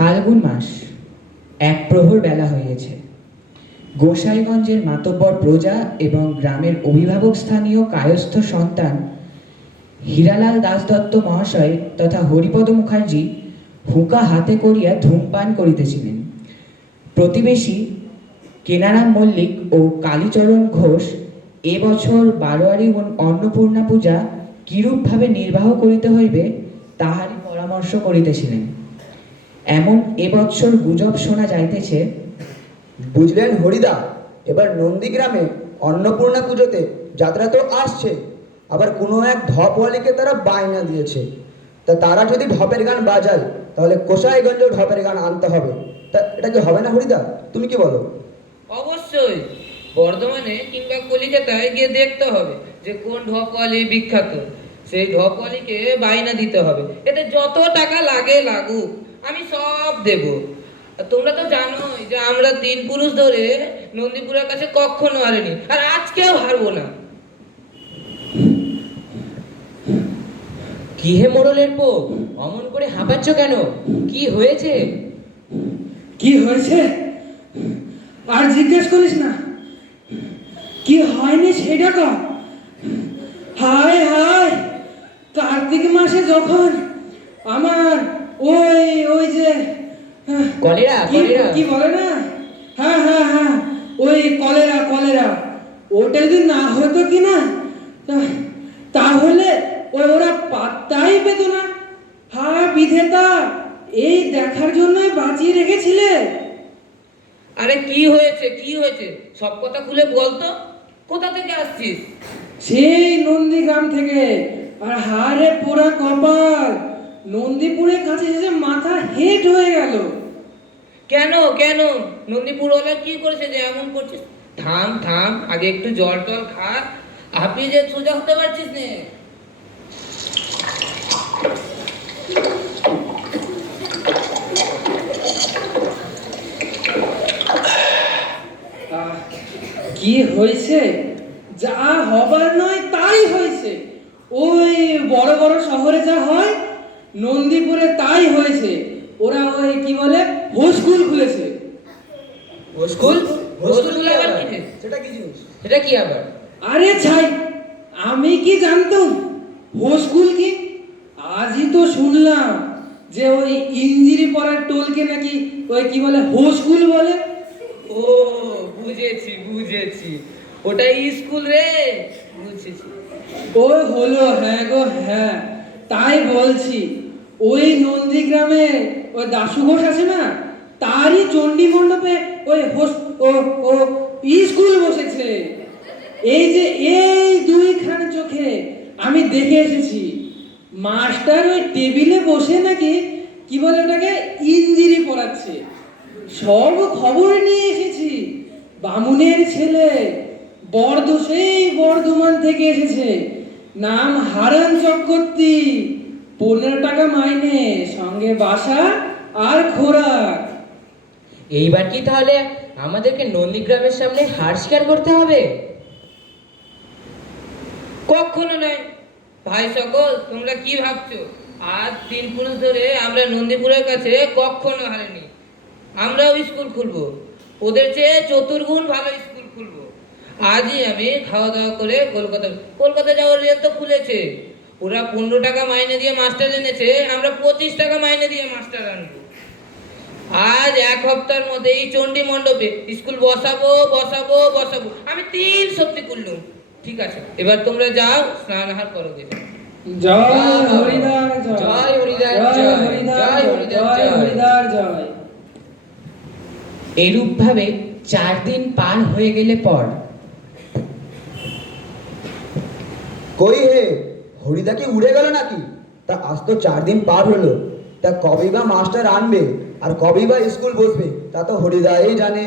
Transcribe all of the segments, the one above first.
ফাল্গুন মাস এক প্রহর বেলা হয়েছে গোসাইগঞ্জের মাতব্বর প্রজা এবং গ্রামের অভিভাবক স্থানীয় কায়স্থ সন্তান হীরালাল দাসদত্ত মহাশয় তথা হরিপদ মুখার্জি হুঁকা হাতে করিয়া ধূমপান করিতেছিলেন। প্রতিবেশী কেনারাম মল্লিক ও কালীচরণ ঘোষ এবছর বারোয়ারি অন- অন্নপূর্ণা পূজা কিরূপভাবে নির্বাহ করিতে হইবে, তাহারই পরামর্শ করিতেছিলেন। এমন এবৎসর গুজব শোনা যাইতেছে। বুঝলেন হরিদা এবার নন্দীগ্রামে অন্নপূর্ণা পুজোতে যাত্রা তো আসছে আবার কোনো এক ঢপওয়ালিকে তারা বায়না দিয়েছে। তা তারা যদি ঢপের গান বাজায় তাহলে কোষাইগঞ্জেও ঢপের গান আনতে হবে। তা এটা কি হবে না হরিদা? তুমি কি বলো? অবশ্যই। বর্ধমানে কিংবা কলিকাতায় গিয়ে দেখতে হবে যে কোন ঢপওয়ালি বিখ্যাত। সেই ঢপওয়ালিকে বায়না দিতে হবে। এতে যত টাকা লাগে লাগুক আমি সব দেব। তোমরা তো জানোই যে আমরা তিন পুরুষ ধরে নন্দীপুরের কাছে কখনো হারিনি আর আজকেও হারবো না। কি হে মোড়লের পো অমন করে হাঁপাচ্ছ কেন? কি হয়েছে? কি হয়েছে? আর জিজ্ঞেস করিস না। কি হয়নি সেটা কর হায় হায় কার্তিক মাসে যখন আমার ওই ওই যে কলেরা কলেরা। কি বলে না? হ্যাঁ হ্যাঁ হ্যাঁ ওই কলেরা কলেরা। ওটা যদি না হতো কি না? তাহলে ওই ওরা পাত্তাই পেত না। হ্যাঁ বিধেতা এই দেখার জন্যই বাঁচিয়ে রেখেছিলে। আরে কি হয়েছে কি হয়েছে? সব কথা খুলে বলতো কোথা থেকে আসছিস? সেই নন্দীগ্রাম থেকে। আর হারে পোড়া কপাল। নন্দীপুরের কাছে এসে মাথা হেট হয়ে গেল। কেন কেন? নন্দীপুর ওলা কি করেছে যে এমন করছিস? থাম থাম আগে একটু জল টল খা। আপনি যে সোজা হতে পারছিস নে। কি হয়েছে? যা হবার নয় তাই হয়েছে। ওই বড় বড় শহরে যা হয় নন্দীপুরে তাই হয়েছে। ওরা ওই কি বলে? হোস্কুল খুলেছে। স্কুল? খুলে আবার কি সেটা কি জিনিস? এটা কি আবার? আরে ছাই আমি কি জানতাম? হোস্কুল কি? আজই তো শুনলাম যে ওই ইঞ্জিরি পড়ার টোলকে নাকি ওই কি বলে হোস্কুল বলে। ও বুঝেছি বুঝেছি। ওটা স্কুল রে। বুঝেছি। ও হলো হ্যাঁ গো হ্যাঁ তাই বলছি। ওই নন্দীগ্রামে ওই দাশু ঘোষ আছে না, তারই চণ্ডী মণ্ডপে ওই হোস ও ও স্কুল বসেছে। এই যে এই দুইখান চোখে আমি দেখে এসেছি। মাস্টার ওই টেবিলে বসে নাকি, কি বলে ওটাকে, ইঞ্জিরি পড়াচ্ছে। সব খবর নিয়ে এসেছি। বামুনের ছেলে, বর্ধ, সেই বর্ধমান থেকে এসেছে। নাম হারান চক্রবর্তী পনেরো টাকা মাইনে সঙ্গে বাসা আর খোরাক। এইবার কি তাহলে আমাদেরকে নন্দীগ্রামের সামনে হার স্বীকার করতে হবে? কখনো নয়। ভাই সকল তোমরা কি ভাবছ? আজ তিন পুরুষ ধরে আমরা নন্দীপুরের কাছে কখনো হারিনি। আমরাও স্কুল খুলবো। ওদের চেয়ে চতুর্গুণ ভালো স্কুল খুলবো। আজই আমি খাওয়া দাওয়া করে কলকাতা কলকাতা যাওয়ার রেল তো খুলেছে। ওরা পনেরো টাকা মাইনে দিয়ে মাস্টার এনেছে আমরা পঁচিশ টাকা মাইনে দিয়ে মাস্টার আনব। আজ এক হপ্তাহের মধ্যে এই চণ্ডী মণ্ডপে স্কুল বসাবো বসাবো বসাবো। আমি তিন সত্যি করলুম। ঠিক আছে এবার তোমরা যাও স্নান আহার করো দেখে। জয় হরিদার জয়। জয়। হরিদার জয়, জয়। হরিদার জয়। জয় হরিদার জয়। জয়। হরিদার চার দিন পার হয়ে গেলে পর। কই হে? হরিদা কি উড়ে গেল নাকি? তা আজ তো চার দিন পার হলো। তা কবে বা মাস্টার আনবে আর কবে বা স্কুল বসবে তা তো হরিদাই জানে।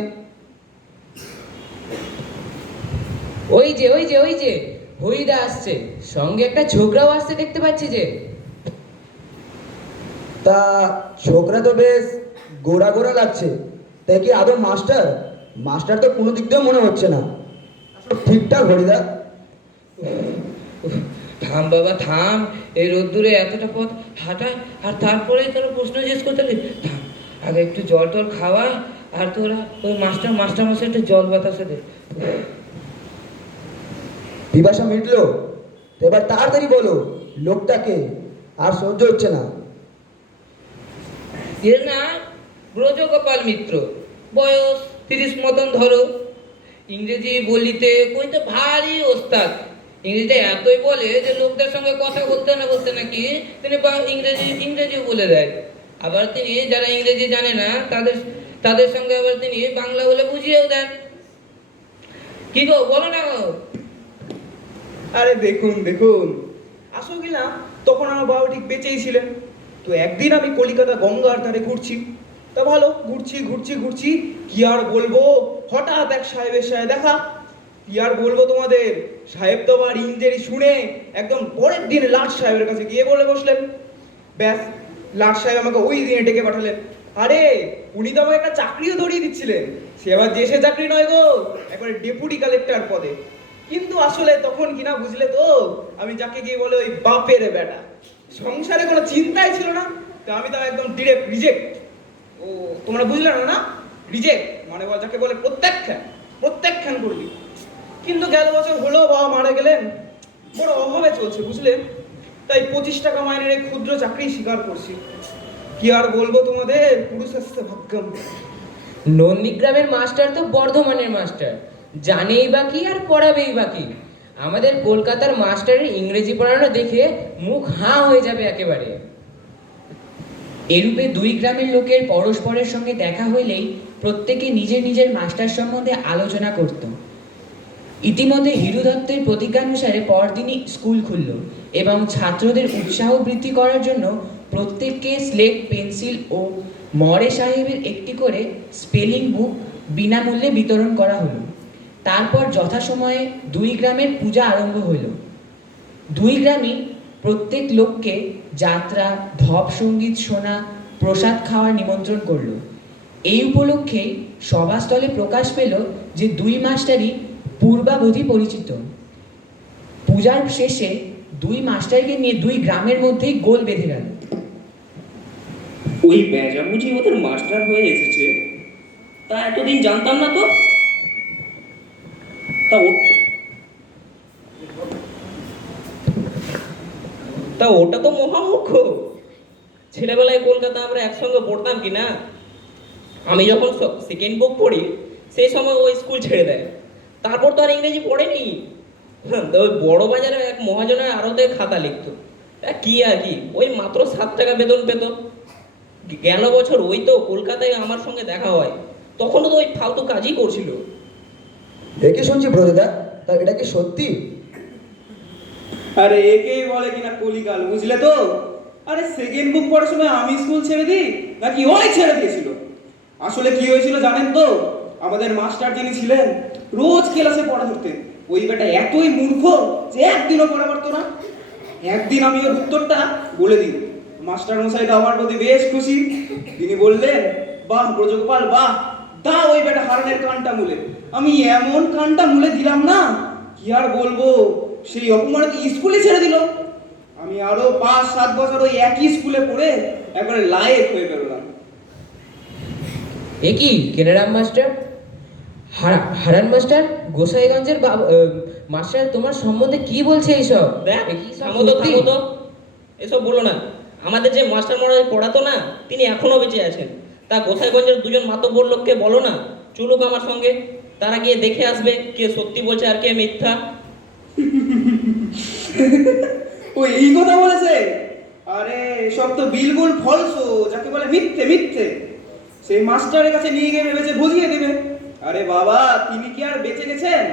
ওই যে ওই যে ওই যে হরিদা আসছে। সঙ্গে একটা ছোকরাও আসছে দেখতে পাচ্ছি যে। তা ছোকরা তো বেশ গোড়া গোড়া লাগছে। তাই কি আদৌ মাস্টার? মাস্টার তো কোনো দিক দিয়েও মনে হচ্ছে না। ঠিকঠাক হরিদা। থাম বাবা থাম। এই রোদ্দুরে এতটা পথ হাঁটা আর তারপরেই তোর প্রশ্ন জিজ্ঞেস করতে থাম। আগে একটু জল টল খাওয়া আর তোরা ওই মাস্টার মাস্টার মশাই একটু জল বাতাসে দে। পিপাসা মিটলো? এবার তাড়াতাড়ি বলো লোকটাকে আর সহ্য হচ্ছে না। এর না ব্রজগোপাল মিত্র। বয়স তিরিশ মতন ধরো। ইংরেজি বলিতে কইতে ভারী ওস্তাদ। ইংরেজিতে এতই বলে যে লোকদের সঙ্গে কথা বলতে না বলতে নাকি তিনি ইংরেজি ইংরেজিও বলে দেয়। আবার তিনি যারা ইংরেজি জানে না, তাদের তাদের সঙ্গে আবার তিনি বাংলা বলে বুঝিয়েও দেন। কি গো, বলো না আরে দেখুন দেখুন। আসো না, তখন আমার বাবা ঠিক বেঁচেই ছিলেন। তো একদিন আমি কলিকাতা গঙ্গার ধারে ঘুরছি। তা ভালো, ঘুরছি ঘুরছি ঘুরছি, কি আর বলব? হঠাৎ এক সাহেবের সাথে দেখা কি আর বলব তোমাদের? সাহেব তো আবার ইংরেজি শুনে একদম পরের দিন লাট সাহেবের কাছে গিয়ে বলে বসলেন। ব্যাস, লাট সাহেব আমাকে ওই দিনে ডেকে পাঠালেন। আরে, উনি তো আমাকে একটা চাকরিও ধরিয়ে দিচ্ছিলেন। সে আবার সে চাকরি নয় গো, একবারে ডেপুটি কালেক্টর পদে। কিন্তু আসলে তখন কিনা বুঝলে তো, আমি যাকে গিয়ে বলে ওই বাপের বেটা। সংসারে কোনো চিন্তাই ছিল না, তো আমি তো একদম ডিরেক্ট রিজেক্ট ও, তোমরা বুঝলে না না? রিজেক্ট মানে যাকে বলে প্রত্যাখ্যান। প্রত্যাখ্যান করবি। কিন্তু গেল বছর হলো বাবা মারা গেলেন। বড় অভাবে চলছে বুঝলেন তাই পঁচিশ টাকা মাইনের এই ক্ষুদ্র চাকরি স্বীকার করছি। কি আর বলব তোমাদের? পুরুষ ভাগ্যম। নন্দীগ্রামের মাস্টার তো বর্ধমানের মাস্টার। জানেই বা কি আর পড়াবেই বা কি? আমাদের কলকাতার মাস্টারের ইংরেজি পড়ানো দেখে মুখ হাঁ হয়ে যাবে একেবারে। এরূপে দুই গ্রামের লোকের পরস্পরের সঙ্গে দেখা হইলেই প্রত্যেকে নিজের নিজের মাস্টার সম্বন্ধে আলোচনা করত। ইতিমধ্যে হিরু দত্তের প্রতিজ্ঞানুসারে পরদিনই স্কুল খুলল এবং ছাত্রদের উৎসাহ বৃদ্ধি করার জন্য প্রত্যেককে স্লেট, পেন্সিল ও মরে সাহেবের একটি করে স্পেলিং বুক বিনামূল্যে বিতরণ করা হলো। তারপর যথাসময়ে দুই গ্রামের পূজা আরম্ভ হলো দুই গ্রামই প্রত্যেক লোককে যাত্রা, ধপ সংগীত শোনা, প্রসাদ খাওয়ার নিমন্ত্রণ করল। এই উপলক্ষে সভাস্থলে প্রকাশ পেল যে দুই মাস্টারই পূর্বাবধি পরিচিত। পূজার শেষে দুই মাস্টারকে নিয়ে দুই গ্রামের মধ্যেই গোল বেঁধে গেল। ওই বেজা বুঝি ওদের মাস্টার হয়ে এসেছে। তা এতদিন জানতাম না তো। তা ও তা ওটা তো মহামূর্খ ছেলেবেলায় কলকাতা আমরা একসঙ্গে পড়তাম কি না আমি যখন সেকেন্ড বুক পড়ি সেই সময় ওই স্কুল ছেড়ে দেয়। তারপর তো আর ইংরেজি পড়েনি। হ্যাঁ, তো ওই বড় বাজারে এক মহাজনের আড়তে খাতা লিখতো। তা কি আর কি? ওই মাত্র সাত টাকা বেতন পেতো। গেল বছর ওই তো কলকাতায় আমার সঙ্গে দেখা হয়। তখনও তো ওই ফালতু কাজই করছিল। একে শুনছি ব্রজদা? তা এটা কি সত্যি? আরে একেই বলে কিনা কলিকাল বুঝলে তো? আরে সেকেন্ড বুক পড়ার সময় আমি স্কুল ছেড়ে দিই? নাকি ওই ছেড়ে দিয়েছিল? আসলে কি হয়েছিল জানেন তো? আমাদের মাস্টার যিনি ছিলেন, রোজ ক্লাসে পড়া ধরতেন ওই বেটা এতই মূর্খ যে একদিনও পড়া পারতো না। একদিন আমি ওর উত্তরটা বলে দিই। মাস্টার মশাই তো আমার প্রতি বেশ খুশি। তিনি বললেন, বাহ ব্রজগোপাল, বাহ। দা ওই বেটা হারানের কানটা মুলে। আমি এমন কানটা মুলে দিলাম না, কি আর বলব? সেই অপমানে তো স্কুলে ছেড়ে দিল। আমি আরও পাঁচ, সাত বছর ওই একই স্কুলে পড়ে একবারে লায়েক হয়ে বেরোলাম। এ কি কেনারাম মাস্টার? হারান মাস্টার গোসাইগঞ্জের বাবা মাস্টার তোমার সম্বন্ধে কি বলছে এইসব? এসব বলো না। আমাদের যে মাস্টার মশাই পড়াতো না তিনি এখনও বেঁচে আছেন। তা গোসাইগঞ্জের দুজন মাতব্বর লোককে বলো না। চলুক আমার সঙ্গে। তারা গিয়ে দেখে আসবে কে সত্যি বলছে আর কে মিথ্যা। ও এই কথা বলেছে? আরে সব তো বিলকুল ফলসো যাকে বলে মিথ্যে মিথ্যে। সেই মাস্টারের কাছে নিয়ে গিয়ে ভেবেছে বুঝিয়ে দিবে। আরে বাবা, তিনি কি আর বেঁচে গেছেন?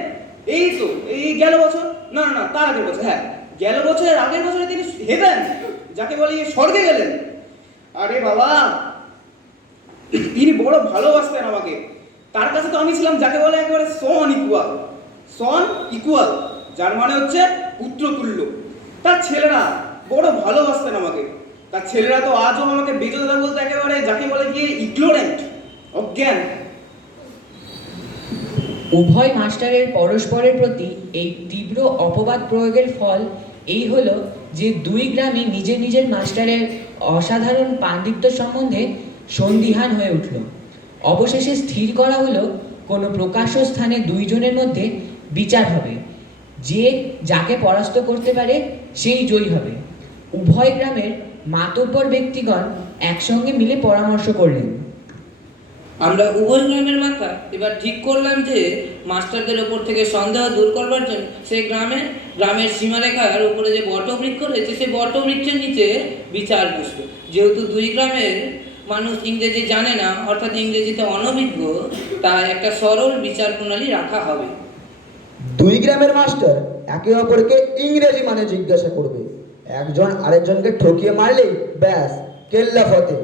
এই তো, এই গেল বছর। না না না, তার আগের বছর হ্যাঁ। গেল বছরের আগের বছরে তিনি হেবেন, যাকে বলে স্বর্গে গেলেন। আরে বাবা, তিনি বড় ভালোবাসতেন আমাকে। তার কাছে তো আমি ছিলাম যাকে বলে একেবারে সন ইকুয়াল সন ইকুয়াল যার মানে হচ্ছে পুত্র পুত্রতুল্য। তার ছেলেরা বড় ভালোবাসতেন আমাকে। তার ছেলেরা তো আজও আমাকে বেজদাদা বলতে একেবারে যাকে বলে গিয়ে ইগনোরেন্ট অজ্ঞান। উভয় মাস্টারের পরস্পরের প্রতি এই তীব্র অপবাদ প্রয়োগের ফল এই হলো যে দুই গ্রামে নিজের নিজের মাস্টারের অসাধারণ পাণ্ডিত্য সম্বন্ধে সন্দিহান হয়ে উঠল। অবশেষে স্থির করা হলো, কোনো প্রকাশ্য স্থানে দুইজনের মধ্যে বিচার হবে। যে যাকে পরাস্ত করতে পারে, সেই জয়ী হবে। উভয় গ্রামের মাতব্বর ব্যক্তিগণ একসঙ্গে মিলে পরামর্শ করলেন। আমরা উভয় গ্রামের মাথা এবার ঠিক করলাম যে মাস্টারদের ওপর থেকে সন্দেহ দূর করবার জন্য সেই গ্রামে, গ্রামের সীমারেখার উপরে যে বটবৃক্ষ রয়েছে, সেই বটবৃক্ষের নিচে বিচার বসবে। যেহেতু দুই গ্রামের মানুষ ইংরেজি জানে না, অর্থাৎ ইংরেজিতে অনভিজ্ঞ, তাই একটা সরল বিচার প্রণালী রাখা হবে। দুই গ্রামের মাস্টার একে অপরকে ইংরেজি মানে জিজ্ঞাসা করবে। একজন আরেকজনকে ঠকিয়ে মারলেই ব্যাস, কেল্লা ফতে।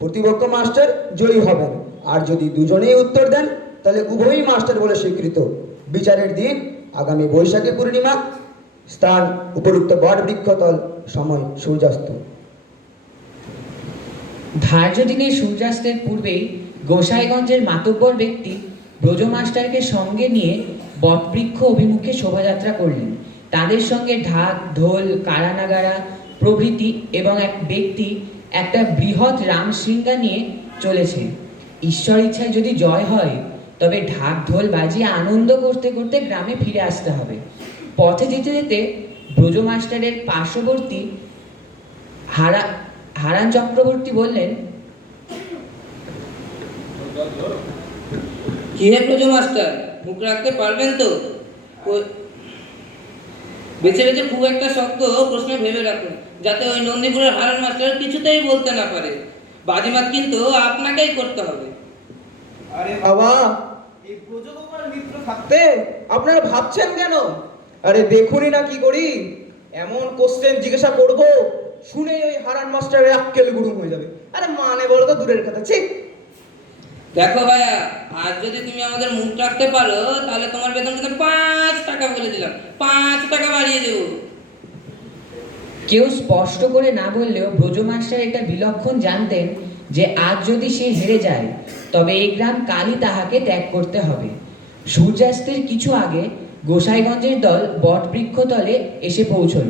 প্রতিপক্ষ মাস্টার জয়ী হবেন। আর যদি দুজনেই উত্তর দেন, তাহলে উভয়ই মাস্টার বলে স্বীকৃত। বিচারের দিন আগামী বৈশাখী পূর্ণিমা, স্থান উপযুক্ত বট বৃক্ষতল, সময় সূর্যাস্ত। ধার্য দিনে সূর্যাস্তের পূর্বেই গোসাইগঞ্জের মাতব্বর ব্যক্তি ব্রজ মাস্টারকে সঙ্গে নিয়ে বটবৃক্ষ অভিমুখে শোভাযাত্রা করলেন। তাদের সঙ্গে ঢাক, ঢোল, কারানাগারা, প্রভৃতি এবং এক ব্যক্তি একটা বৃহৎ রামশৃঙ্গা নিয়ে চলেছে। ঈশ্বর ইচ্ছায় যদি জয় হয়, তবে ঢাক ঢোল বাজিয়ে আনন্দ করতে করতে গ্রামে ফিরে আসতে হবে। পথে যেতে যেতে ব্রজ মাস্টারের পার্শ্ববর্তী হারা, হারান চক্রবর্তী বললেন, কি হে প্রজ মাস্টার মুখ রাখতে পারবেন তো? বেছে বেছে খুব একটা শক্ত প্রশ্ন ভেবে রাখুন, যাতে ওই নন্দীপুরের হারান মাস্টার কিছুতেই বলতে না পারে। বাজিমাত কিন্তু আপনাকেই করতে হবে। আরে বাবা এই ব্রজগোপাল মিত্র থাকতে আপনারা ভাবছেন কেন? আরে দেখুনই না কি করি। এমন কোশ্চেন জিজ্ঞাসা করব শুনে ওই হারান মাস্টারের আক্কেল গুরুম হয়ে যাবে। আরে মানে বলো তো দূরের কথা ঠিক দেখো ভাইয়া আজ যদি তুমি আমাদের মুখ রাখতে পারো তাহলে তোমার বেতন কিন্তু পাঁচ টাকা বলে দিলাম। পাঁচ টাকা বাড়িয়ে দেবো। কেউ স্পষ্ট করে না বললেও ব্রজ মাস্টার এটা বিলক্ষণ জানতেন যে আজ যদি সে হেরে যায়, তবে এই গ্রাম কালই তাহাকে ত্যাগ করতে হবে। সূর্যাস্তের কিছু আগে গোসাইগঞ্জের দল বটবৃক্ষতলে এসে পৌঁছল।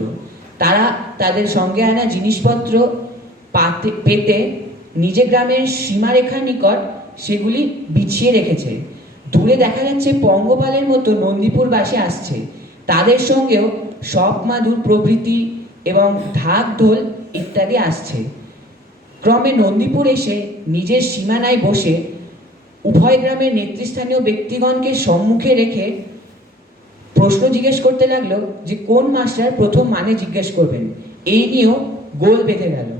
তারা তাদের সঙ্গে আনা জিনিসপত্র পাতে, পেতে নিজে গ্রামের সীমারেখার নিকট সেগুলি বিছিয়ে রেখেছে। দূরে দেখা যাচ্ছে পঙ্গপালের মতো নন্দীপুরবাসী আসছে। তাদের সঙ্গেও সব মাদুর প্রভৃতি এবং ঢাক ঢোল ইত্যাদি আসছে। ক্রমে নন্দীপুর এসে নিজের সীমানায় বসে উভয় গ্রামের নেতৃস্থানীয় ব্যক্তিগণকে সম্মুখে রেখে প্রশ্ন জিজ্ঞেস করতে লাগল যে কোন মাস্টার প্রথম মানে জিজ্ঞেস করবেন? এই নিয়েও গোল বেঁধে গেল।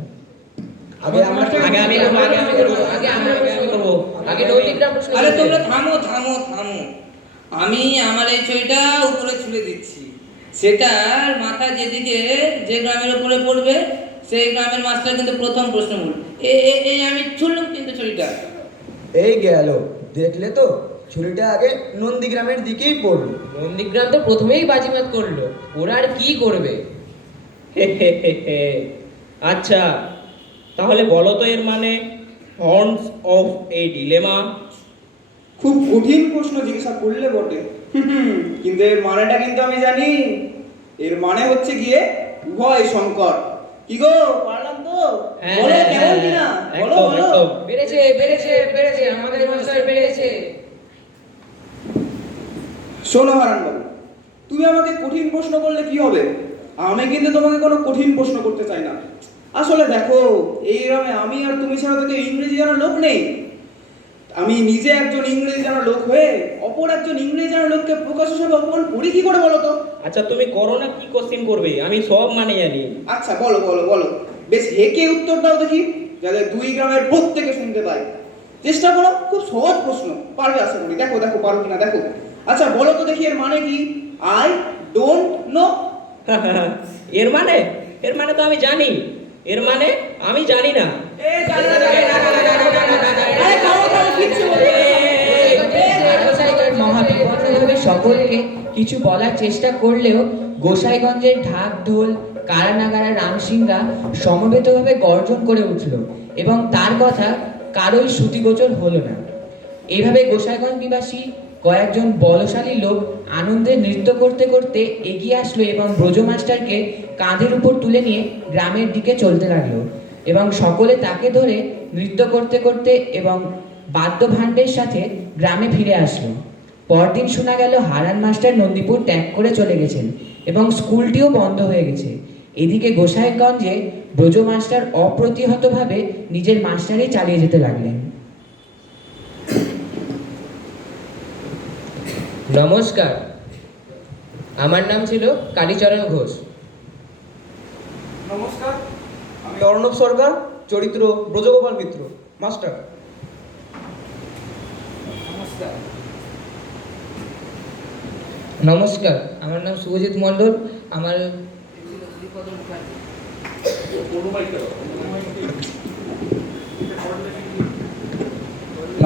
আমি আমরা এই ছবিটা উপরে ছুড়ে দিচ্ছি। সেটার মাথা যেদিকে যে গ্রামের উপরে পড়বে সেই গ্রামের মাস্টার কিন্তু প্রথম প্রশ্ন এই আমি ছুড়লাম কিন্তু ছবিটা এই গেল। দেখলে তো ছুরিটা আগে নন্দীগ্রামের দিকেই পড়ল। নন্দীগ্রাম তো প্রথমেই বাজিমাত করল। ওরা আর কি করবে? হে হে হে হে। আচ্ছা তাহলে বলো তো এর মানে? হর্নস অফ এ ডিলেমা খুব কঠিন প্রশ্ন জিজ্ঞাসা করলে বটে। কিন্তু এর মানেটা কিন্তু আমি জানি। এর মানে হচ্ছে গিয়ে উভয় সংকট কি গো পারলাম তো? হ্যাঁ, বলো হ্যাঁ, কেমন কিনা? বলো বলো। পেরেছে পেরেছে পেরেছে আমাদের মাস্টার পেরেছে শোনো হারান বাবু তুমি আমাকে কঠিন প্রশ্ন করলে কি হবে? আমি কিন্তু তোমাকে কোনো কঠিন প্রশ্ন করতে চাই না। আসলে দেখো এই গ্রামে আমি আর তুমি ছাড়া তো কেউ ইংরেজি জানার লোক নেই। আমি নিজে একজন ইংরেজি জানার লোক হয়ে অপর একজন ইংরেজি জানার লোককে প্রকাশ হিসেবে অপমান করি কি করে বলো তো? আচ্ছা তুমি করো না কি কোশ্চেন করবে? আমি সব মানে জানি। আচ্ছা বলো বলো বলো। বেশ হেকে উত্তর দাও দেখি যাতে দুই গ্রামের প্রত্যেকে শুনতে পায়। চেষ্টা করো খুব সহজ প্রশ্ন পারবে আশা করি। দেখো দেখো পারো কিনা দেখো। আচ্ছা বলো তো দেখি এর মানে কি? আই ডোন্ট নো এর মানে? এর মানে তো আমি জানি। এর মানে আমি জানি না। মহাবিপন্নভাবে সকলকে কিছু বলার চেষ্টা করলেও গোসাইগঞ্জের ঢাক ঢোল কারানাগারা রামসিংহা সমবেতভাবে গর্জন করে উঠল এবং তার কথা কারোই শ্রুতিগোচর হলো না। এভাবে গোসাইগঞ্জ নিবাসী কয়েকজন বলশালী লোক আনন্দে নৃত্য করতে করতে এগিয়ে আসলো এবং ব্রজ মাস্টারকে কাঁধের উপর তুলে নিয়ে গ্রামের দিকে চলতে লাগল এবং সকলে তাকে ধরে নৃত্য করতে করতে এবং বাদ্যভাণ্ডের সাথে গ্রামে ফিরে আসলো। পরদিন শোনা গেল হারান মাস্টার নন্দীপুর ত্যাগ করে চলে গেছেন এবং স্কুলটিও বন্ধ হয়ে গেছে। এদিকে গোসাইগঞ্জে ব্রজ মাস্টার অপ্রতিহতভাবে নিজের মাস্টারই চালিয়ে যেতে লাগলেন। নমস্কার। আমার নাম ছিল কালীচরণ ঘোষ। নমস্কার আমি অর্ণব সরকার চরিত্র ব্রজগোপাল মিত্র মাস্টার। নমস্কার আমার নাম শুভজিৎ মণ্ডল আমার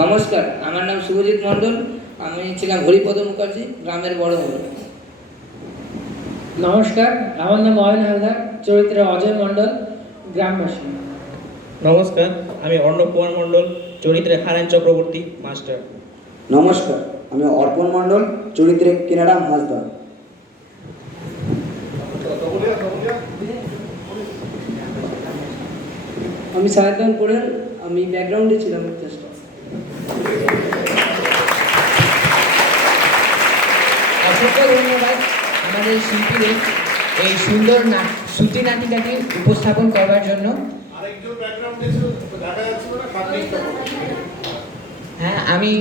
নমস্কার আমার নাম শুভজিৎ মণ্ডল আমি ছিলাম হরিপদ মুখার্জি গ্রামের বড় বড়। নমস্কার আমার নাম অয়ন হালদার চরিত্রে অজয় মণ্ডল গ্রামবাসী। নমস্কার আমি অর্ণব কুমার মণ্ডল চরিত্রে হারান চক্রবর্তী মাস্টার। নমস্কার আমি অর্পণ মণ্ডল চরিত্রে কেনারাম হাসদার আমি সায়দান কোরেল আমি ব্যাকগ্রাউন্ডে ছিলাম চেষ্টা অসংখ্য ধন্যবাদ আমাদের শিল্পীদের এই সুন্দর না শ্রুতি নাটিকাটি উপস্থাপন করবার জন্য। হ্যাঁ আমি